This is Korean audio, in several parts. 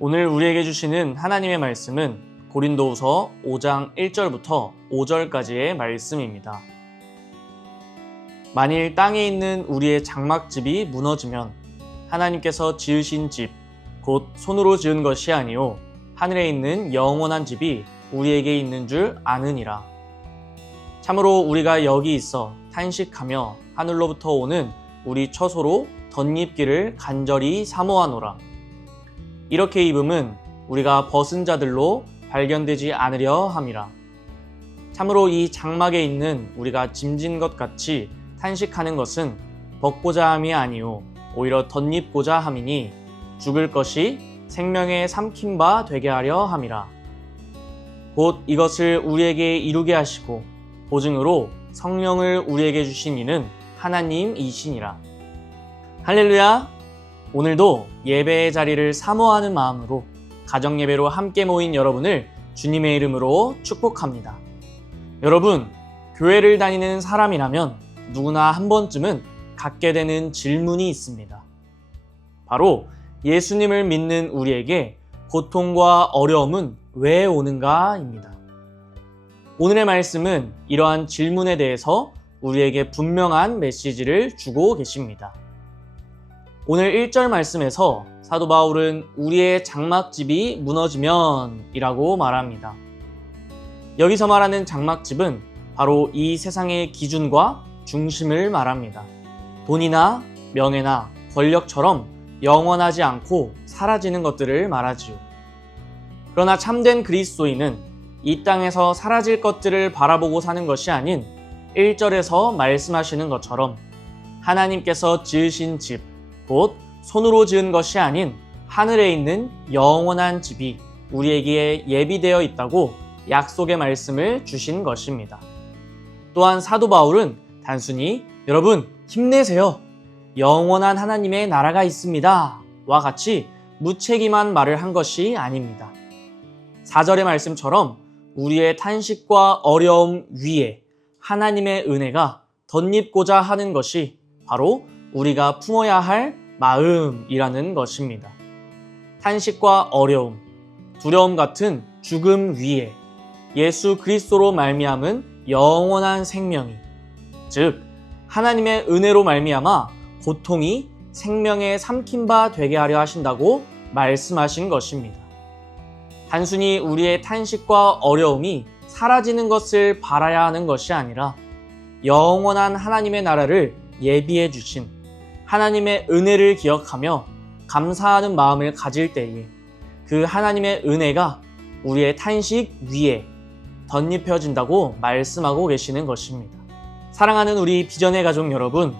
오늘 우리에게 주시는 하나님의 말씀은 고린도후서 5장 1절부터 5절까지의 말씀입니다. 만일 땅에 있는 우리의 장막집이 무너지면 하나님께서 지으신 집, 곧 손으로 지은 것이 아니요 하늘에 있는 영원한 집이 우리에게 있는 줄 아느니라. 참으로 우리가 여기 있어 탄식하며 하늘로부터 오는 우리 처소로 덧입기를 간절히 사모하노라. 이렇게 입음은 우리가 벗은 자들로 발견되지 않으려 함이라. 참으로 이 장막에 있는 우리가 짐진 것 같이 탄식하는 것은 벗고자 함이 아니요 오히려 덧입고자 함이니 죽을 것이 생명에 삼킨 바 되게 하려 함이라. 곧 이것을 우리에게 이루게 하시고 보증으로 성령을 우리에게 주신 이는 하나님이시니라. 할렐루야! 오늘도 예배의 자리를 사모하는 마음으로 가정예배로 함께 모인 여러분을 주님의 이름으로 축복합니다. 여러분, 교회를 다니는 사람이라면 누구나 한 번쯤은 갖게 되는 질문이 있습니다. 바로 예수님을 믿는 우리에게 고통과 어려움은 왜 오는가입니다. 오늘의 말씀은 이러한 질문에 대해서 우리에게 분명한 메시지를 주고 계십니다. 오늘 1절 말씀에서 사도 바울은 우리의 장막집이 무너지면 이라고 말합니다. 여기서 말하는 장막집은 바로 이 세상의 기준과 중심을 말합니다. 돈이나 명예나 권력처럼 영원하지 않고 사라지는 것들을 말하지요. 그러나 참된 그리스도인은 이 땅에서 사라질 것들을 바라보고 사는 것이 아닌 1절에서 말씀하시는 것처럼 하나님께서 지으신 집, 곧 손으로 지은 것이 아닌 하늘에 있는 영원한 집이 우리에게 예비되어 있다고 약속의 말씀을 주신 것입니다. 또한 사도 바울은 단순히 여러분 힘내세요, 영원한 하나님의 나라가 있습니다 와 같이 무책임한 말을 한 것이 아닙니다. 4절의 말씀처럼 우리의 탄식과 어려움 위에 하나님의 은혜가 덧입고자 하는 것이 바로 우리가 품어야 할 마음이라는 것입니다. 탄식과 어려움, 두려움 같은 죽음 위에 예수 그리스도로 말미암은 영원한 생명이, 즉 하나님의 은혜로 말미암아 고통이 생명에 삼킨 바 되게 하려 하신다고 말씀하신 것입니다. 단순히 우리의 탄식과 어려움이 사라지는 것을 바라야 하는 것이 아니라 영원한 하나님의 나라를 예비해 주신 하나님의 은혜를 기억하며 감사하는 마음을 가질 때에 그 하나님의 은혜가 우리의 탄식 위에 덧입혀진다고 말씀하고 계시는 것입니다. 사랑하는 우리 비전의 가족 여러분,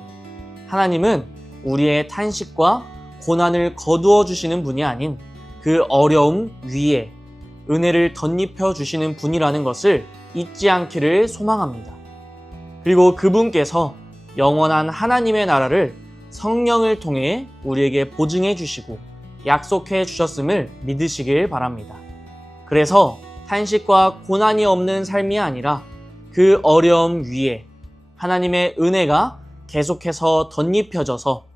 하나님은 우리의 탄식과 고난을 거두어 주시는 분이 아닌 그 어려움 위에 은혜를 덧입혀 주시는 분이라는 것을 잊지 않기를 소망합니다. 그리고 그분께서 영원한 하나님의 나라를 성령을 통해 우리에게 보증해 주시고 약속해 주셨음을 믿으시길 바랍니다. 그래서 탄식과 고난이 없는 삶이 아니라 그 어려움 위에 하나님의 은혜가 계속해서 덧입혀져서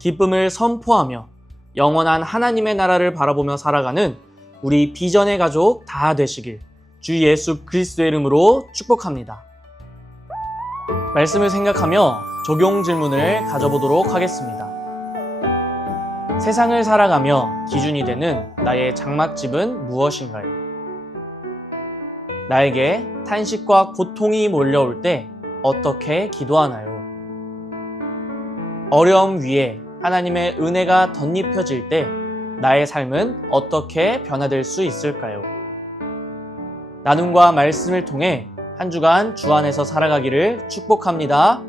기쁨을 선포하며 영원한 하나님의 나라를 바라보며 살아가는 우리 비전의 가족 다 되시길 주 예수 그리스도의 이름으로 축복합니다. 말씀을 생각하며 적용 질문을 가져보도록 하겠습니다. 세상을 살아가며 기준이 되는 나의 장막집은 무엇인가요? 나에게 탄식과 고통이 몰려올 때 어떻게 기도하나요? 어려움 위에 하나님의 은혜가 덧입혀질 때 나의 삶은 어떻게 변화될 수 있을까요? 나눔과 말씀을 통해 한 주간 주 안에서 살아가기를 축복합니다.